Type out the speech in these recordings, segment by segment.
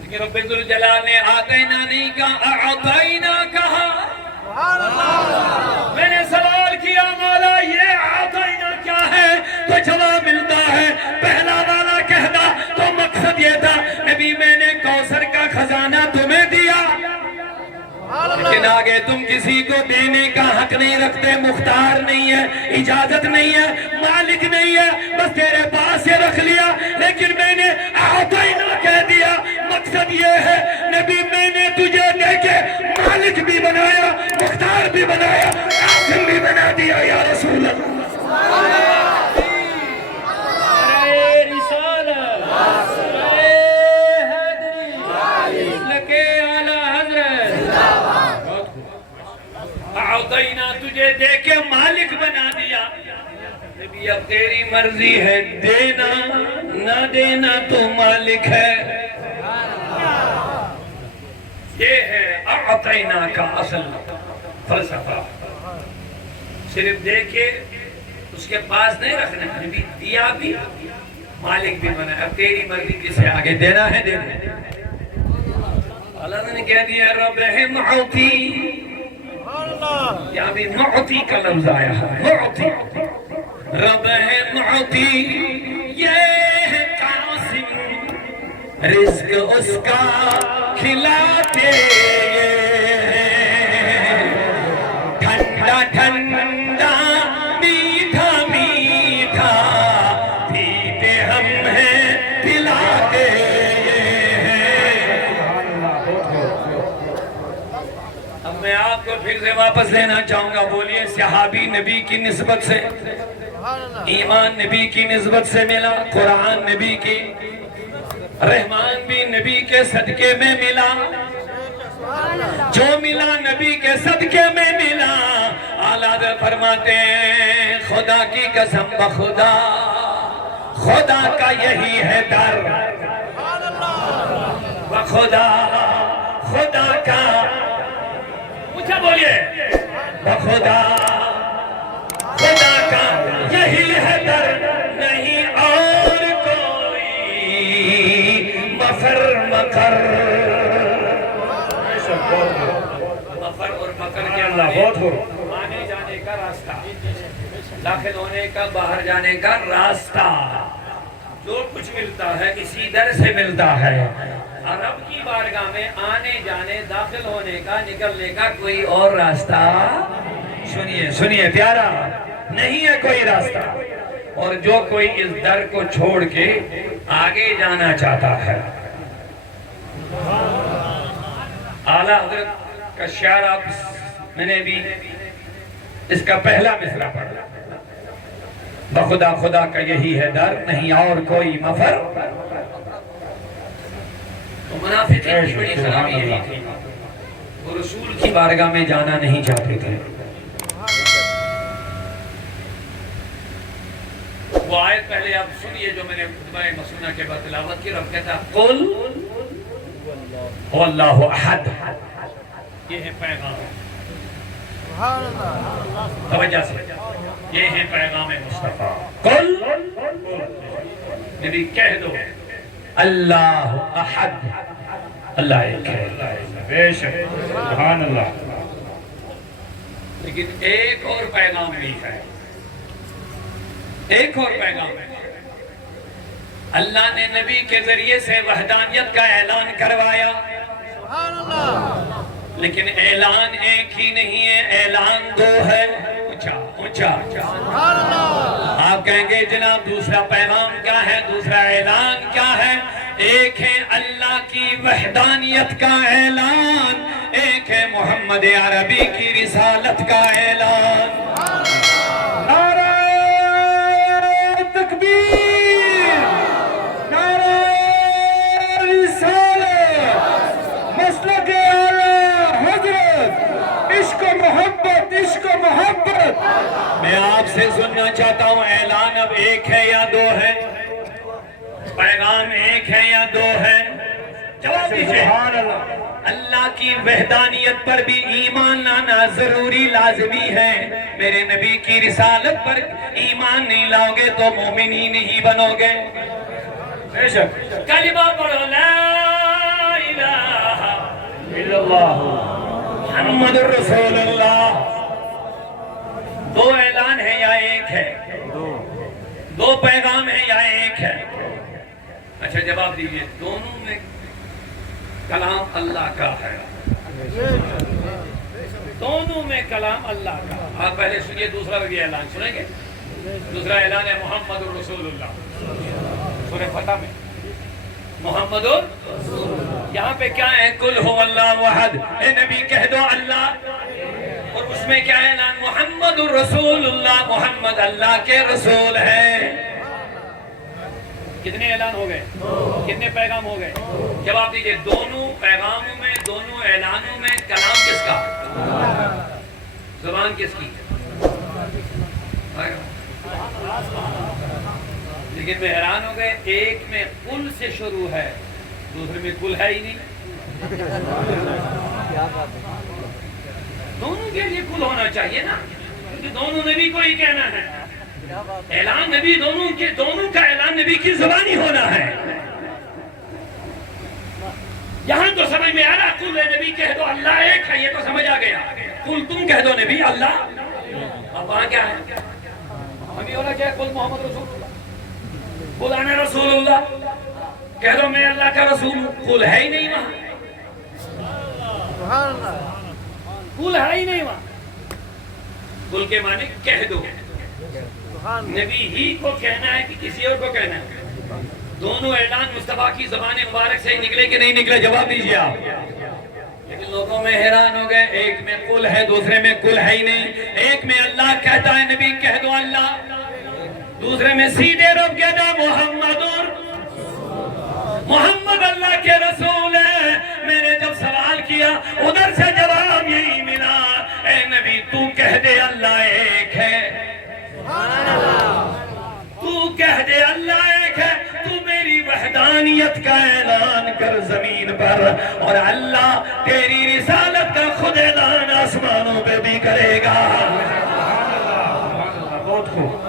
لیکن رب ذوالجلال نے آتینا نہیں کہا، اعطینا کہا۔ میں نے سوال کیا مولا یہ آتینا کیا ہے تو جواب ملتا ہے پہلا والا کہتا تو مقصد یہ تھا نبی میں نے کوثر کا خزانہ تمہیں دیا، لیکن آگے تم کسی کو دینے کا حق نہیں رکھتے، مختار نہیں ہے، اجازت نہیں ہے، مالک نہیں ہے، بس تیرے پاس یہ رکھ لیا۔ لیکن میں نے اعطینا کہہ دیا، مقصد یہ ہے نبی میں نے تجھے دے کے مالک بھی بنایا، مختار بھی بنایا، قاسم بھی بنا دیا یا رسول اللہ۔ اعطینا تجھے دے کے مالک بنا دیا، نبی اب تیری مرضی ہے، دینا نہ دینا تو مالک ہے۔ یہ ہے اعطینا کا اصل فلسفہ، صرف دے کے اس کے پاس نہیں رکھنا، نبی دیا بھی مالک بھی بنا، اب تیری مرضی جسے آگے دینا ہے دینا۔ اللہ نے کہہ دیا رب ہے معطی، یہاں بھی معطی کا لفظ آیا ہے، معطی، رب ہے معطی، یہ ہے قاسم، رزق اس کا کھلاتے، ٹھنڈا ٹھنڈا میٹھا میٹھا پیتے ہم ہیں پلاتے۔ اب میں آپ کو پھر سے واپس لینا چاہوں گا، بولیے صحابی نبی کی نسبت سے، ایمان نبی کی نسبت سے ملا، قرآن نبی کی، رحمان بھی نبی کے صدقے میں ملا، جو ملا نبی کے صدقے میں ملا۔ اعلیٰ حضرت فرماتے ہیں خدا کی قسم بخدا، خدا کا یہی ہے در، بخدا خدا کا، اونچا بولیے، بخدا خدا کا یہی ہے در، نہیں اور کوئی مفر مکر۔ مفر اور مکر کے آنے جانے کا راستہ، داخل ہونے کا باہر جانے کا راستہ، جو کچھ ملتا ہے اسی در سے ملتا ہے۔ رب کی بارگاہ میں آنے جانے داخل ہونے کا نکلنے کا کوئی اور راستہ سنیے سنیے پیارا نہیں ہے کوئی راستہ، اور جو کوئی اس در کو چھوڑ کے آگے جانا چاہتا ہے، اعلیٰ حضرت کا شعر آپ میں نے بھی اس کا پہلا مصرع پڑھا، بخدا خدا کا یہی ہے در، نہیں اور کوئی مفر۔ تو منافقین کی بڑی خرابی یہی تھی، وہ رسول کی بارگاہ میں جانا نہیں چاہتے تھے۔ وہ آیت پہلے آپ سنیے جو میں نے خطبہ مسنونہ کے بعد تلاوت کی، رب کہتا قل هو اللہ احد، یہ ہے پیغام، توجہ سے، یہ ہے پیغام مصطفیٰ، قل نبی کہہ دو اللہ احد، اللہ ایک ہے، بے شک سبحان اللہ۔ لیکن ایک اور پیغام بھی ہے، ایک اور پیغام ہے، اللہ نے نبی کے ذریعے سے وحدانیت کا اعلان کروایا، لیکن اعلان ایک ہی نہیں ہے، اعلان دو ہے، اونچا اونچا۔ آپ کہیں گے جناب دوسرا پیغام کیا ہے، دوسرا اعلان کیا ہے؟ ایک ہے اللہ کی وحدانیت کا اعلان، ایک ہے محمد عربی کی رسالت کا اعلان۔ نعرہ تکبیر، نعرہ رسالت، مسلک اعلیٰ حضرت، عشق و محبت، عشق و محبت۔ میں آپ سے سننا چاہتا ہوں اعلان اب ایک ہے یا دو ہے؟ پیغام ایک ہے یا دو ہے؟ جواب دیجئے۔ اللہ کی وحدانیت پر بھی ایمان لانا ضروری لازمی ہے، میرے نبی کی رسالت پر ایمان نہیں لاؤ گے تو مومن ہی نہیں بنو گے۔ بے شک کلمہ پڑھو لا محمد الرسول اللہ. دو اعلان ہے یا ایک ہے؟ دو پیغام ہے یا ایک ہے؟ اچھا جواب دیجئے. دونوں میں کلام اللہ کا ہے. دونوں میں کلام اللہ کا. آپ پہلے سنیے دوسرا بھی اعلان سنیں گے. دوسرا اعلان ہے محمد الرسول اللہ. سورہ فتح میں محمد یہاں پہ کیا ہے؟ قل هو اللہ احد. اے نبی کہہ دو اللہ. اور اس میں کیا ہے اعلان؟ محمد الرسول اللہ. محمد اللہ کے رسول ہے. کتنے اعلان ہو گئے؟ کتنے پیغام ہو گئے؟ جواب دیجئے. دونوں پیغاموں میں دونوں اعلانوں میں کلام کس کا؟ زبان کس کی؟ لیکن میں حیران ہو گئے. ایک میں قل سے شروع ہے, دوسرے میں قل ہے ہی نہیں. دونوں کے لیے قل ہونا چاہیے نا, کیونکہ دونوں نبی کو ہی کہنا ہے. اعلان نبی دونوں کا اعلان نبی کی زبانی ہونا ہے. یہاں تو سمجھ میں آ رہا قل نبی کہہ دو اللہ ایک ہے, یہ تو سمجھ آ گیا. قل تم کہہ دو نبی اللہ. اب وہاں کیا ہے؟ ہمیں ہونا چاہیے قل محمد رسول اللہ. قل انا رسول اللہ کہہ دو میں اللہ کا رسول ہوں. قل ہے ہی نہیں وہاں. قل ہے ہی نہیں وہاں. قل کے معنی کہہ دو. نبی ہی کو کہنا ہے کہ کسی اور کو کہنا ہے؟ دونوں اعلان مصطفیٰ کی زبان مبارک سے ہی نکلے کہ نہیں نکلے؟ جواب دیجیے آپ. لیکن لوگوں میں حیران ہو گئے. ایک میں قل ہے, دوسرے میں قل ہے ہی نہیں. ایک میں اللہ کہتا ہے نبی کہہ دو اللہ, دوسرے میں سیدھے رب کہتا محمد اللہ کے رسول ہے. میں نے جب سوال کیا ادھر سے جواب یہی ملا, اے نبی تو کہہ دے اللہ ایک ہے. تو کہہ دے اللہ ایک ہے. تو میری وحدانیت کا اعلان کر زمین پر, اور اللہ تیری رسالت کا خود اعلان آسمانوں پہ بھی کرے گا. بہت خوب.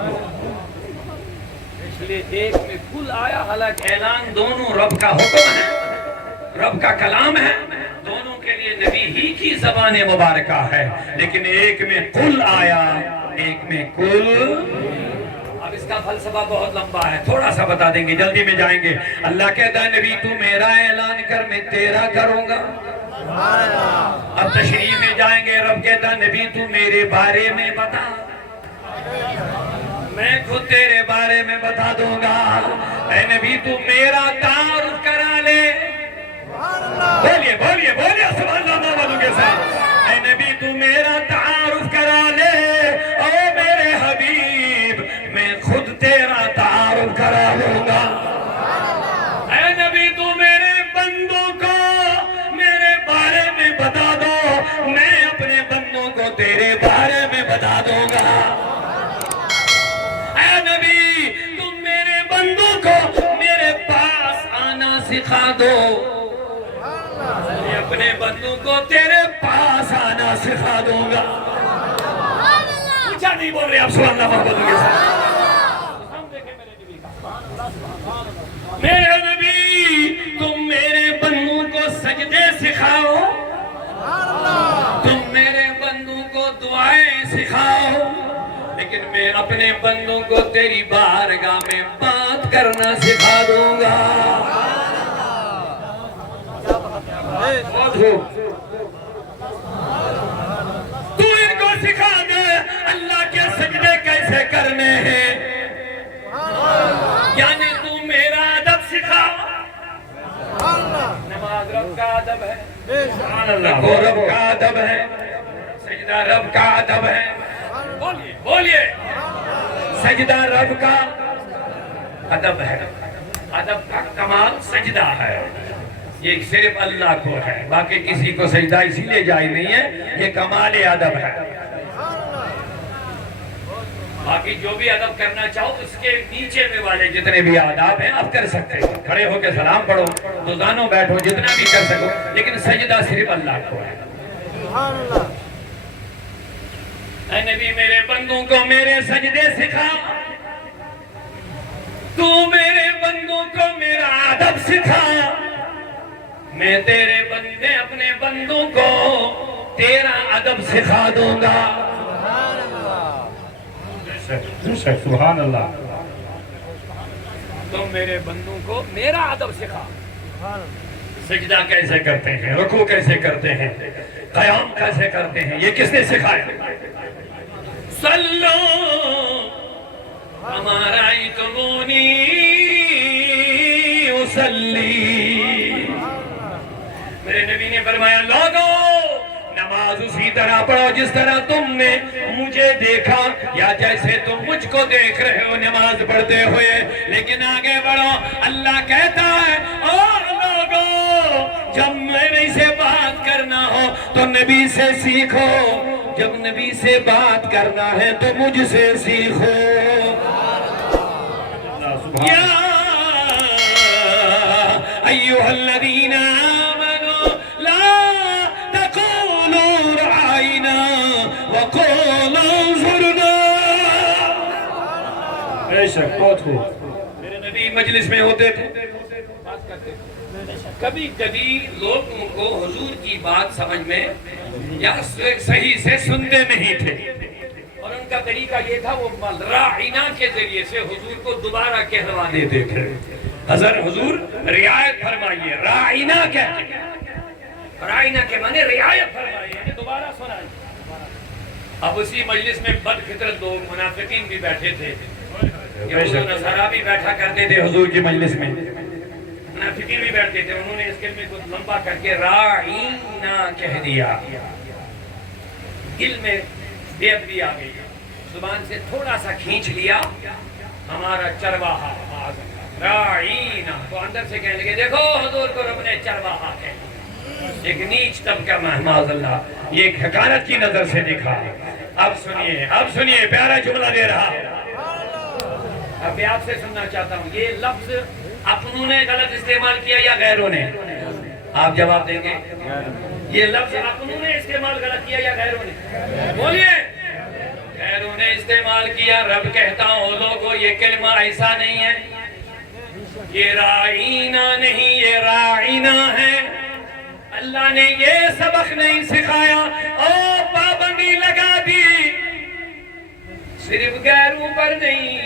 اس لیے ایک میں کل آیا, حالانکہ اعلان دونوں رب کا حکم ہے, رب کا کلام ہے. دونوں کے لیے نبی ہی کی زبان مبارکہ ہے. لیکن ایک میں قل آیا, ایک میں قل. اب اس کا فلسفہ بہت لمبا ہے, تھوڑا سا بتا دیں گے, جلدی میں جائیں گے. اللہ کہتا ہے نبی تو میرا اعلان کر, میں تیرا کروں گا. اب تشریح میں جائیں گے. رب کہتا ہے نبی تو میرے بارے میں بتا, میں خود تیرے بارے میں بتا دوں گا. اے نبی تو میرا تعارف کرا لے. بولیے بولیے بولیے سبحان اللہ والوں کے ساتھ. اے نبی تو میرا تعارف کرا لے. او میرے حبیب میں خود تیرا تعارف کرا لوں گا. اے نبی تو میرے بندوں کو میرے بارے میں بتا دو, میں اپنے بندوں کو تیرے بارے میں بتا دوں گا. اے نبی تم میرے بندوں کو میرے پاس آنا سکھا دو, میں اپنے بندوں کو تیرے پاس آنا سکھا دوں گا. کیا نہیں بول رہے آپ سبحان اللہ محمد کے ساتھ. میرے نبی تم میرے بندوں کو سجدے سکھاؤ, تم میرے بندوں کو دعائیں سکھاؤ, لیکن میں اپنے بندوں کو تیری بارگاہ میں بات کرنا سکھا دوں گا. تو ان کو سکھا دے اللہ کے سجدے کیسے کرنے ہیں, یعنی تو میرا ادب سکھا. نماز رب کا ادب ہے, رکوع رب کا ادب ہے, سجدہ رب کا ادب ہے. بولیے بولیے, سجدہ رب کا ادب ہے. ادب کا کمال سجدہ ہے, یہ صرف اللہ کو ہے, باقی کسی کو سجدہ اسی لیے جائز نہیں ہے, یہ کمال ادب ہے. باقی جو بھی ادب کرنا چاہو اس کے نیچے میں والے جتنے بھی آداب ہیں آپ کر سکتے ہو, کھڑے ہو کے سلام پڑھو, دوزانوں بیٹھو, جتنا بھی کر سکو, لیکن سجدہ صرف اللہ کو ہے. اے نبی میرے بندوں کو میرے سجدے سکھا, تو میرے بندوں کو میرا ادب سکھا. میں تیرے بندے اپنے بندوں کو تیرا ادب سکھا دوں گا. سبحان اللہ. تم میرے بندوں کو میرا ادب سکھا. سجدہ کیسے کرتے ہیں, رکوع کیسے کرتے ہیں, قیام کیسے کرتے ہیں, یہ کس نے سکھایا؟ صلو کما رأیتمونی اصلی. میرے نبی نے فرمایا لوگو نماز اسی طرح پڑھو جس طرح تم نے مجھے دیکھا, یا جیسے تم مجھ کو دیکھ رہے ہو نماز پڑھتے ہوئے. لیکن آگے بڑھو, اللہ کہتا ہے اور لوگو جب نبی سے بات کرنا ہو تو نبی سے سیکھو, جب نبی سے بات کرنا ہے تو مجھ سے سیکھو. یا ایھا الذین آمنوا لا تقولوا رعینا وقولوا انظرنا. بے شک بہت خوب. میرے نبی مجلس میں ہوتے تھے, بات کرتے تھے. کبھی کبھی لوگوں کو حضور کی بات سمجھ میں یا صحیح سے سنتے نہیں تھے, اور ان کا طریقہ یہ تھا وہ راعینا کے ذریعے سے حضور کو دوبارہ کہلوا دیتے تھے. حضور رعایت فرمائیے, راعینا کہتے ہیں, راعینا کے معنی رعایت فرمائیے, دوبارہ سنائیے. اب اسی مجلس میں بد فطرت لوگ منافقین بھی بیٹھے تھے, یہود و نصارا بھی بیٹھا کرتے تھے حضور کی مجلس میں, منافقین بھی بیٹھتے تھے. انہوں نے اس کلمے کو لمبا کر کے راعینا کہہ دیا. دل میں بے ادبی آ گئی, زبان سے تھوڑا سا کھینچ لیا ہمارا چرواہا راعینا, تو اندر سے کہنے لگے دیکھو حضور کو رب نے چرواہا کہا. ایک نیچ طبقہ معاذ اللہ, یہ ایک حقارت کی نظر سے دیکھا. اب سنیے پیارا جملہ دے رہا. اب میں آپ سے سننا چاہتا ہوں, یہ لفظ اپنوں نے غلط استعمال کیا یا غیروں نے؟ آپ جواب دیں گے. یہ لفظ اپنوں نے استعمال غلط کیا یا غیروں نے؟ بولیے. غیروں نے استعمال کیا. رب کہتا ہوں لوگوں یہ کلمہ ایسا نہیں ہے, یہ راعینا نہیں, یہ راعینا ہے. اللہ نے یہ سبق نہیں سکھایا اور پابندی لگا دی, صرف غیروں پر نہیں,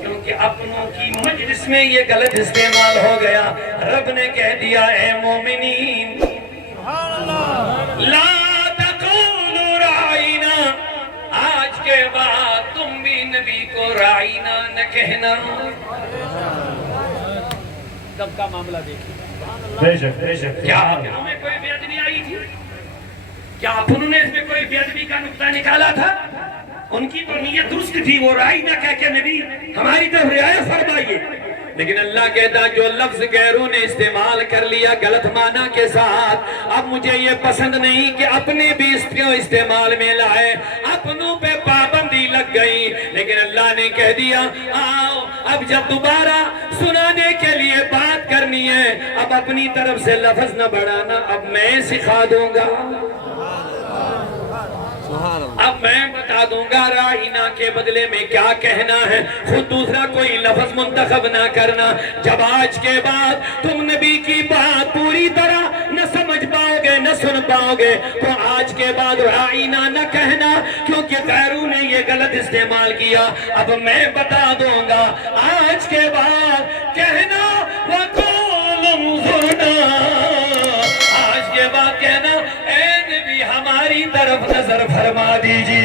کیونکہ اپنوں کی مجلس میں یہ غلط استعمال ہو گیا. رب نے کہہ دیا اے مومنین لا تقولوا راعینا, آج کے بعد تم بھی نبی کو راعینا نہ کہنا. تب کا معاملہ دیکھیں. بے شک بے شک. کیا ہمیں کوئی بے ادبی آئی تھی؟ کیا اپنوں نے اس میں کوئی بے ادبی کا نقطہ نکالا تھا؟ ان کی تو نیت درست تھی, وہ راعینا کہہ کے نبی ہماری طرف رعایت فرمائیے. لیکن اللہ کہتا جو لفظ غیروں نے استعمال کر لیا غلط معنی کے ساتھ, اب مجھے یہ پسند نہیں کہ اپنے بھی اس کو استعمال میں لائے, اپنوں پہ پابندی لگ گئی. لیکن اللہ نے کہہ دیا آؤ اب جب دوبارہ سنانے کے لیے بات کرنی ہے, اب اپنی طرف سے لفظ نہ بڑھانا, اب میں سکھا دوں گا, اب میں بتا دوں گا راعینا کے بدلے میں کیا کہنا ہے. خود دوسرا کوئی لفظ منتخب نہ کرنا. جب آج کے بعد تم نبی کی بات پوری طرح نہ سمجھ پاؤ گے نہ سن پاؤ گے تو آج کے بعد راعینا نہ کہنا, کیونکہ غیروں نے یہ غلط استعمال کیا. اب میں بتا دوں گا آج کے بعد کہنا وَقُولُ انظُرْنَا, آج کے بعد کہنا اے نبی ہماری طرف نظر فرما دیجیے.